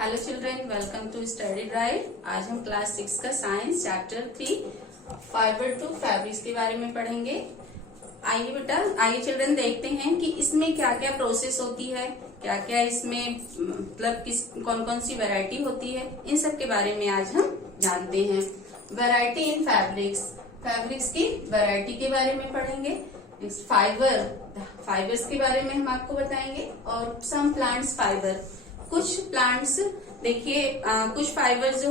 Hello children, welcome to study drive. आज हम class 6 का science chapter 3 fibre to fabrics के बारे में पढ़ेंगे। आइए बेटा, आइए चिल्ड्रन देखते हैं कि इसमें क्या क्या प्रोसेस होती है, क्या क्या इसमें मतलब कौन कौन सी वैरायटी होती है, इन सब के बारे में आज हम जानते हैं। वैरायटी इन फैब्रिक्स, फैब्रिक्स की वैरायटी के बारे में पढ़ेंगे। फाइबर्स के बारे में हम आपको बताएंगे और सम प्लांट्स फाइबर। कुछ प्लांट्स देखिए, कुछ फाइबर जो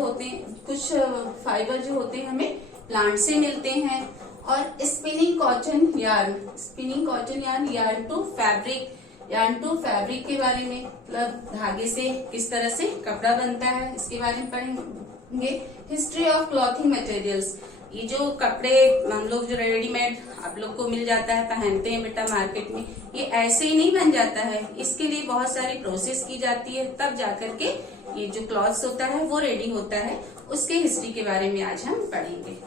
होते हैं हमें प्लांट से मिलते हैं। और spinning cotton yarn, yarn to fabric के बारे में, मतलब धागे से किस तरह से कपड़ा बनता है, इसके बारे में पढ़ेंगे। हिस्ट्री ऑफ क्लॉथिंग मटेरियल्स, ये जो कपड़े हम लोग जो रेडीमेड आप लोग को मिल जाता है, पहनते हैं बेटा मार्केट में, ये ऐसे ही नहीं बन जाता है। इसके लिए बहुत सारी प्रोसेस की जाती है, तब जाकर के ये जो क्लॉथ्स होता है वो रेडी होता है। उसके हिस्ट्री के बारे में आज हम पढ़ेंगे।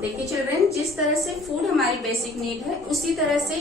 देखिए चिल्ड्रन, जिस तरह से फूड हमारी बेसिक नीड है, उसी तरह से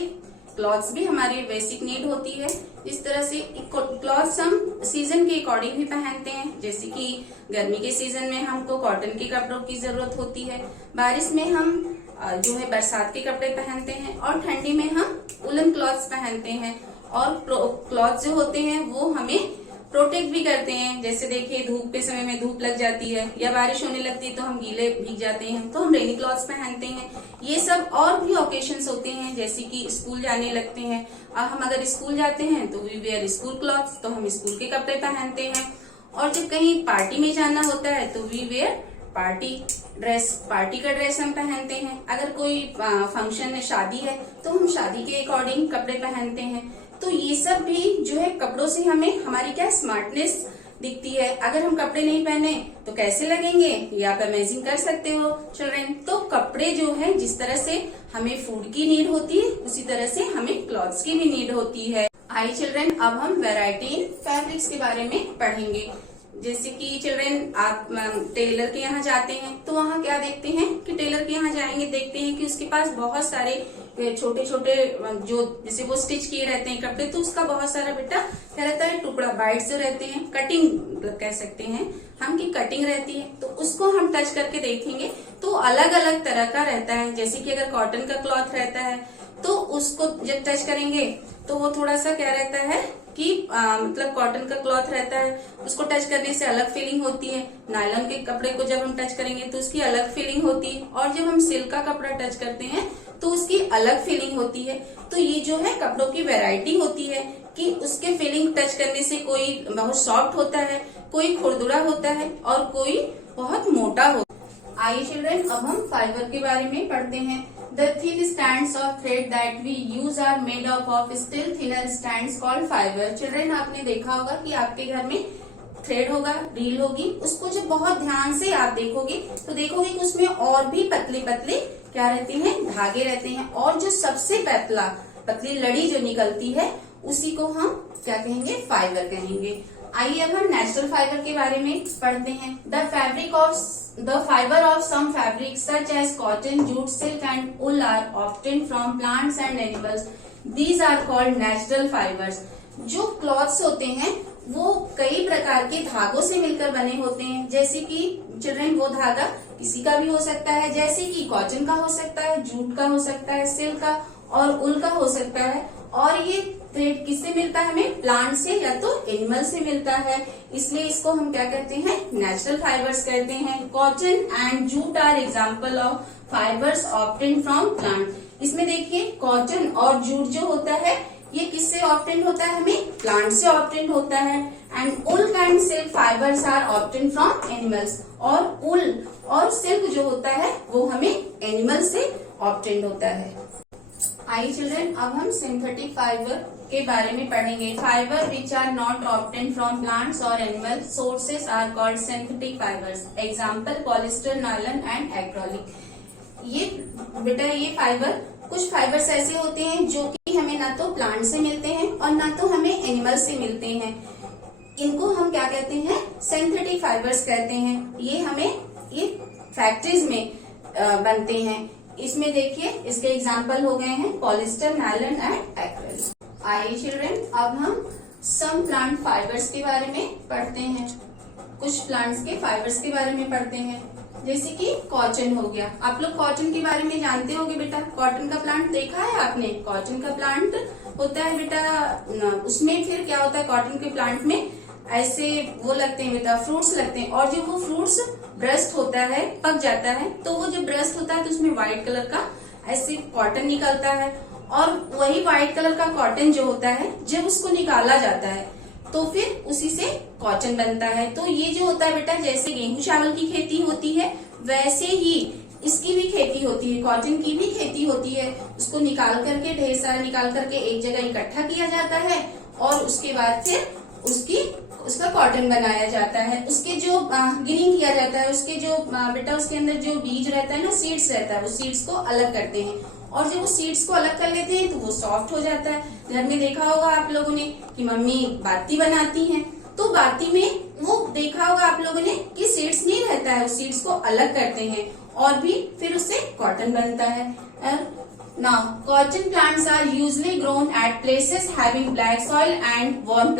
क्लॉथ्स भी हमारी बेसिक नीड होती है। इस तरह से क्लॉथ्स हम सीजन के अकॉर्डिंग भी पहनते हैं। जैसे कि गर्मी के सीजन में हमको कॉटन के कपड़ों की जरूरत होती है, बारिश में हम जो है बरसात के कपड़े पहनते हैं, और ठंडी में हम वुलन क्लॉथ्स पहनते हैं। और क्लॉथ्स जो होते हैं वो हमें प्रोटेक्ट भी करते हैं। जैसे देखिए, धूप के समय में धूप लग जाती है या बारिश होने लगती है तो हम गीले भीग जाते हैं, तो हम रेनी क्लॉथ्स पहनते हैं। ये सब और भी ओकेशंस होते हैं, जैसे कि स्कूल जाने लगते हैं, हम अगर स्कूल जाते हैं तो वी वेयर स्कूल क्लॉथ्स, तो हम स्कूल के कपड़े पहनते हैं। और जब कहीं पार्टी में जाना होता है तो वी वेयर पार्टी का ड्रेस हम पहनते हैं। अगर कोई फंक्शन है, शादी है, तो हम शादी के अकॉर्डिंग कपड़े पहनते हैं। तो ये सब भी जो है कपड़ों से हमें हमारी क्या स्मार्टनेस दिखती है। अगर हम कपड़े नहीं पहने तो कैसे लगेंगे, ये आप इमेजिन कर सकते हो चिल्ड्रन। तो कपड़े जो है, जिस तरह से हमें फूड की नीड होती है, उसी तरह से हमें क्लॉथ्स की भी नीड होती है। आइए चिल्ड्रन, अब हम वैरायटी इन फैब्रिक्स के बारे में पढ़ेंगे। जैसे कि चिल्ड्रन, आप टेलर के यहाँ जाते हैं तो वहाँ क्या देखते हैं कि टेलर के यहाँ जाएंगे, देखते हैं कि उसके पास बहुत सारे छोटे छोटे जो जैसे वो स्टिच किए रहते हैं कपड़े, तो उसका बहुत सारा बेटा क्या रहता है, टुकड़ा बाइट से रहते हैं, कटिंग मतलब कह सकते हैं हम कि कटिंग रहती है। तो उसको हम टच करके देखेंगे तो अलग अलग तरह का रहता है। जैसे कि अगर कॉटन का क्लॉथ रहता है तो उसको जब टच करेंगे तो वो थोड़ा सा क्या रहता है कि मतलब कॉटन का क्लॉथ रहता है, उसको टच करने से अलग फीलिंग होती है। नायलॉन के कपड़े को जब हम टच करेंगे तो उसकी अलग फीलिंग होती है, और जब हम सिल्क का कपड़ा टच करते हैं तो उसकी अलग फीलिंग होती है। तो ये जो है कपड़ों की वैरायटी होती है कि उसके फीलिंग टच करने से कोई बहुत सॉफ्ट होता है, कोई खुरदुरा होता है, और कोई बहुत मोटा होता है। आइए चिल्ड्रन, अब हम फाइबर के बारे में पढ़ते हैं। The thin strands of thread that we use are made up of still thinner strands called fiber. Children, आपने देखा होगा कि आपके घर में थ्रेड होगा, रील होगी, उसको जब बहुत ध्यान से आप देखोगे तो देखोगे कि उसमें और भी पतले पतले क्या रहते हैं, धागे रहते हैं। और जो सबसे पतली लड़ी जो निकलती है उसी को हम क्या कहेंगे, फाइबर कहेंगे। आइए अब हम नेचुरल फाइबर के बारे में पढ़ते हैं। The fiber of some fabrics such as cotton, jute, silk and wool are obtained from plants and animals. These are called natural fibers. जो क्लॉथ्स होते हैं वो कई प्रकार के धागों से मिलकर बने होते हैं। जैसे कि चिल्ड्रन, वो धागा किसी का भी हो सकता है, जैसे कि कॉटन का हो सकता है, जूट का हो सकता है, सिल्क का और उल का हो सकता है। और ये थ्रेड किससे मिलता है, हमें प्लांट से या तो एनिमल से मिलता है, इसलिए इसको हम क्या कहते हैं, नेचुरल फाइबर्स कहते हैं। Cotton and jute are example of fibres obtained from plant. इसमें देखिए, कॉटन और जूट जो होता है ये किससे ऑब्टेन्ड होता है, हमें प्लांट से ऑब्टेन्ड होता है। And wool and silk fibres are obtained from animals. और उल और सिल्क जो होता है वो हमें एनिमल से ऑब्टेन्ड होता है। आइए चिल्ड्रन, अब हम सिंथेटिक फाइबर के बारे में पढ़ेंगे। Fibre which are not obtained from plants और animal sources are called synthetic fibres. Example polyester, nylon and acrylic. ये बेटा, ये फाइबर, कुछ फाइबर्स ऐसे होते हैं जो कि हमें ना तो प्लांट से मिलते हैं और ना तो हमें एनिमल से मिलते हैं। इनको हम क्या कहते हैं, सिंथेटिक फाइबर्स कहते हैं। ये फैक्ट्रीज में बनते हैं। इसमें देखिए इसके एग्जाम्पल हो गए हैं पॉलिस्टर, नायलॉन एंड एक्रिल। आइए चिल्ड्रन, अब हम सम प्लांट फाइबर्स के बारे में पढ़ते हैं। कुछ प्लांट्स के फाइबर्स के बारे में पढ़ते हैं, जैसे कि कॉटन हो गया। आप लोग कॉटन के बारे में जानते होंगे बेटा, कॉटन का प्लांट देखा है आपने। कॉटन का प्लांट होता है बेटा, उसमें फिर क्या होता है, कॉटन के प्लांट में ऐसे वो लगते हैं बेटा, फ्रूट्स लगते हैं, और जब वो फ्रूट्स ब्रस्ट होता है, पक जाता है, तो वो जब ब्रस्ट होता है तो उसमें व्हाइट कलर का ऐसे कॉटन निकलता है। और वही व्हाइट कलर का कॉटन जो होता है, जब उसको निकाला जाता है तो फिर उसी से कॉटन बनता है। तो ये जो होता है बेटा, जैसे गेहूं चावल की खेती होती है, वैसे ही इसकी भी खेती होती है, कॉटन की भी खेती होती है। उसको निकाल करके, ढेर सारा निकाल करके एक जगह इकट्ठा किया जाता है, और उसके बाद फिर उसका कॉटन बनाया जाता है। उसके जो गिनिंग किया जाता है, उसके जो बेटा उसके अंदर जो बीज रहता है ना, सीड्स रहता है, वो सीड्स को अलग करते हैं, और जब वो सीड्स को अलग कर लेते हैं तो वो सॉफ्ट हो जाता है। घर में देखा होगा आप लोगों ने कि मम्मी बाती बनाती हैं, तो बाती में वो देखा होगा आप लोगों ने कि सीड्स नहीं रहता है, वो सीड्स को अलग करते हैं और भी फिर उससे कॉटन बनता है। Now, cotton plants are usually grown at places having black soil and warm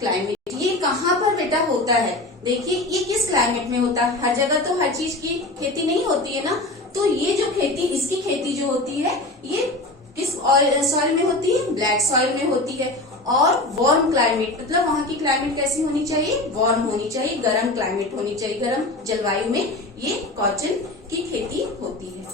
climate. ये कहाँ पर बेटा होता है? देखिए ये किस क्लाइमेट में होता है। हर जगह तो हर चीज की खेती नहीं होती है ना, तो ये जो खेती, इसकी खेती जो होती है, ये किस सॉइल में होती है? ब्लैक सॉइल में होती है। और वार्म क्लाइमेट, मतलब वहाँ की क्लाइमेट कैसी होनी चाहिए? वार्म होनी चाहिए, गर्म क्लाइमेट होनी चाहिए, गर्म जलवायु में ये कॉटन की खेती होती है।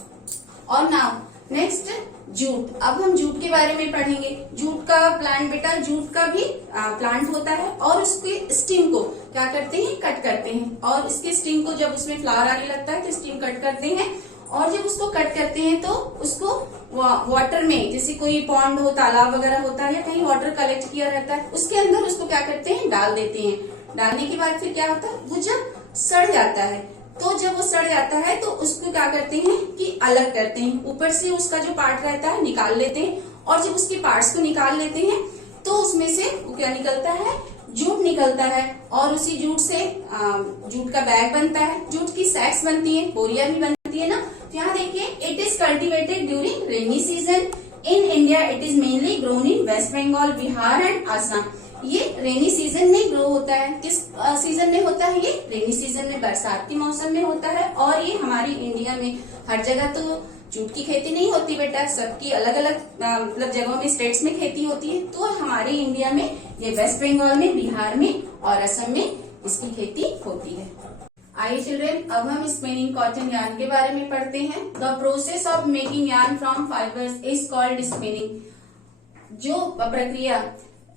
और नाउ नेक्स्ट जूट। अब हम जूट के बारे में पढ़ेंगे। जूट का प्लांट बेटा, जूट का भी प्लांट होता है, और उसके स्टिंग को क्या करते हैं? कट करते हैं। और इसके स्टिंग को जब उसमें फ्लावर आने लगता है तो स्टिंग कट करते हैं, और जब उसको कट करते हैं तो उसको वाटर में, जैसे कोई पॉन्ड हो, तालाब वगैरह होता है, या कहीं वाटर कलेक्ट किया रहता है, उसके अंदर उसको क्या करते हैं? डाल देते हैं। डालने के बाद फिर क्या होता है? वो जब सड़ जाता है, तो जब वो सड़ जाता है तो उसको क्या करते हैं कि अलग करते हैं। ऊपर से उसका जो पार्ट रहता है निकाल लेते हैं, और जब उसके पार्ट्स को निकाल लेते हैं तो उसमें से वो क्या निकलता है? जूट निकलता है। और उसी जूट से जूट का बैग बनता है, जूट की सैक्स बनती है, बोरियां भी बनती है ना। तो यहाँ देखिए, it is cultivated during rainy season in India. It is mainly grown in West Bengal, Bihar and Assam. ये रेनी सीजन में ग्रो होता है। किस सीजन में होता है? ये रेनी सीजन में, बरसात के मौसम में होता है। और ये हमारी इंडिया में हर जगह तो जूट की खेती नहीं होती बेटा, सबकी अलग अलग मतलब जगहों में, स्टेट्स में खेती होती है। तो हमारे इंडिया में ये वेस्ट बंगाल में, बिहार में और असम में इसकी खेती होती है। आइए चिल्ड्रेन, अब हम स्पिनिंग कॉटन यार्न के बारे में पढ़ते हैं। The process of making yarn from fibres is called spinning. जो प्रक्रिया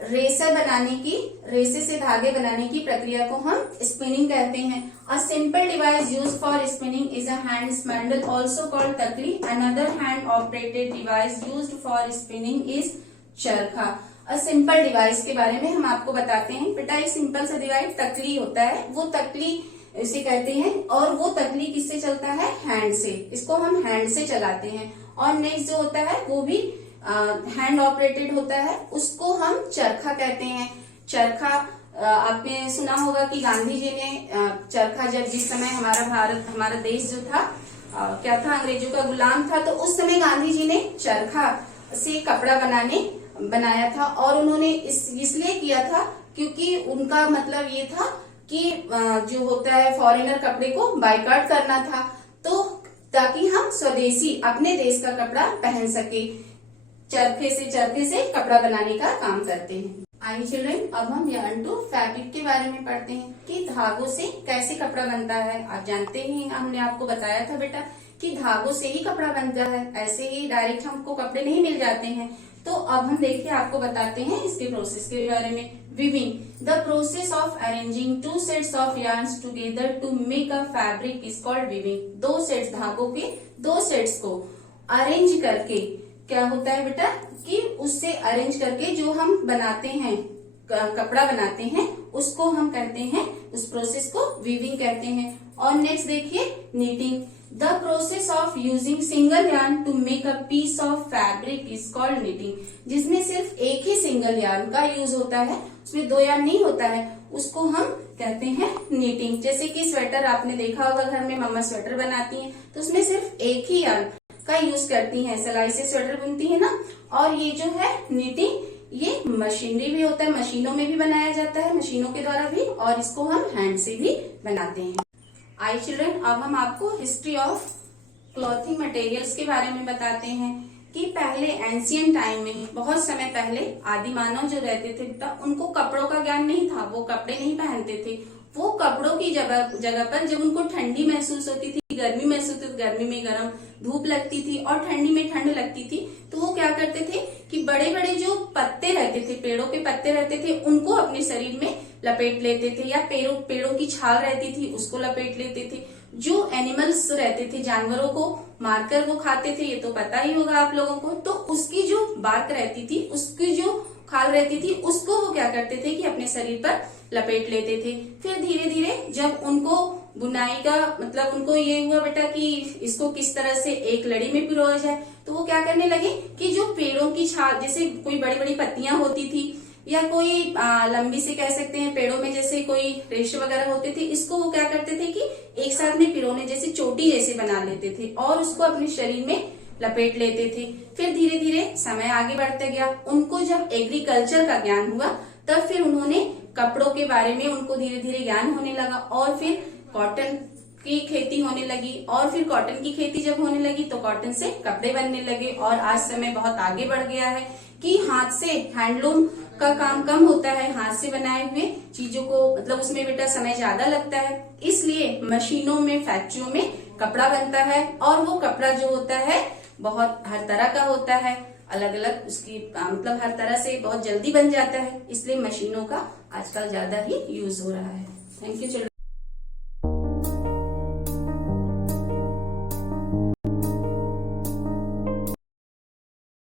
रेशा बनाने की, रेशे से धागे बनाने की प्रक्रिया को हम स्पिनिंग कहते हैं। A simple device used for spinning is a hand spindle, also called takli. Another hand operated device used for spinning is charkha. A simple device के बारे में हम आपको बताते हैं बेटा। एक सिंपल सा डिवाइस तकली होता है, वो तकली इसे कहते हैं। और वो तकली किससे चलता है? हैंड से। इसको हम हैंड से चलाते हैं। और नेक्स्ट जो होता है वो भी हैंड ऑपरेटेड होता है, उसको हम चरखा कहते हैं। चरखा आपने सुना होगा कि गांधी जी ने चरखा, जब जिस समय हमारा देश जो था क्या था, अंग्रेजों का गुलाम था, तो उस समय गांधी जी ने चरखा से कपड़ा बनाया था। और उन्होंने इसलिए किया था क्योंकि उनका मतलब ये था कि जो होता है फॉरेनर कपड़े को बाइकआउट करना था, तो ताकि हम स्वदेशी अपने देश का कपड़ा पहन सके। चरखे से कपड़ा बनाने का काम करते हैं। आइए चिल्ड्रन, अब हम यार्न टू फैब्रिक के बारे में पढ़ते हैं कि धागों से कैसे कपड़ा बनता है। आप जानते ही, हमने आपको बताया था बेटा कि धागों से ही कपड़ा बनता है, ऐसे ही डायरेक्ट हमको कपड़े नहीं मिल जाते हैं। तो अब हम देखिए आपको बताते हैं इसके प्रोसेस के बारे में। Weaving, the process of arranging two sets of yarns together to make a fabric is called weaving. दो सेट्स, धागों के दो सेट्स को अरेंज करके क्या होता है बेटा कि उससे अरेंज करके जो हम बनाते हैं, कपड़ा बनाते हैं, उसको हम कहते हैं, उस प्रोसेस को वीविंग कहते हैं। और नेक्स्ट देखिए knitting, the process of using single yarn to make a piece of fabric is called knitting. जिसमें सिर्फ एक ही सिंगल यार्न का यूज होता है, उसमें दो यार्न नहीं होता है, उसको हम कहते हैं नीटिंग। जैसे कि स्वेटर आपने देखा होगा, घर में मम्मा स्वेटर बनाती हैं तो उसमें सिर्फ एक ही यार्न का यूज करती हैं, सिलाई से स्वेटर बुनती है ना। और ये जो है नीटिंग, ये मशीनरी भी होता है, मशीनों में भी बनाया जाता है, मशीनों के द्वारा भी, और इसको हम हैंड से भी बनाते हैं। आई चिल्ड्रन, अब हम आपको हिस्ट्री ऑफ क्लॉथिंग मटेरियल्स के बारे में बताते हैं कि पहले एंशियंट टाइम में, बहुत समय पहले आदि मानव जो रहते थे बेटा, उनको कपड़ों का ज्ञान नहीं था, वो कपड़े नहीं पहनते थे। वो कपड़ों की जगह पर जब उनको ठंडी महसूस होती थी, गर्मी महसूस होती थी, गर्मी में गर्म धूप लगती थी और ठंडी में ठंड लगती थी, तो वो क्या करते थे कि बड़े बड़े जो पत्ते रहते थे, पेड़ों के पत्ते रहते थे, उनको अपने शरीर में लपेट लेते थे, या पेड़ों की छाल रहती थी उसको लपेट लेते थे। जो एनिमल्स रहते थे, जानवरों को मारकर वो खाते थे, ये तो पता ही होगा आप लोगों को, तो उसकी जो बार्क रहती थी, उसकी जो खाल रहती थी, उसको वो क्या करते थे कि अपने शरीर पर लपेट लेते थे। फिर धीरे धीरे जब उनको बुनाई का मतलब उनको ये हुआ बेटा कि इसको किस तरह से एक लड़ी में पिरोया जाए, तो वो क्या करने लगे कि जो पेड़ों की छाल, जैसे कोई बड़ी बड़ी पत्तियां होती थी या कोई लंबी से कह सकते हैं, पेड़ों में जैसे कोई रेशे वगैरह होते थे, इसको वो क्या करते थे कि एक साथ में पिरोने जैसे चोटी जैसे बना लेते थे और उसको अपने शरीर में लपेट लेते थे। फिर धीरे धीरे समय आगे बढ़ते गया, उनको जब एग्रीकल्चर का ज्ञान हुआ तब फिर उन्होंने कपड़ों के बारे में उनको धीरे धीरे ज्ञान होने लगा और फिर कॉटन की खेती होने लगी, और फिर कॉटन की खेती जब होने लगी तो कॉटन से कपड़े बनने लगे। और आज समय बहुत आगे बढ़ गया है कि हाथ से हैंडलूम का काम कम होता है, हाथ से बनाए हुए चीजों को मतलब उसमें बेटा समय ज्यादा लगता है, इसलिए मशीनों में, फैक्ट्रियों में कपड़ा बनता है। और वो कपड़ा जो होता है बहुत हर तरह का होता है, अलग अलग उसकी मतलब हर तरह से बहुत जल्दी बन जाता है, इसलिए मशीनों का आजकल ज्यादा ही यूज हो रहा है। Thank you children.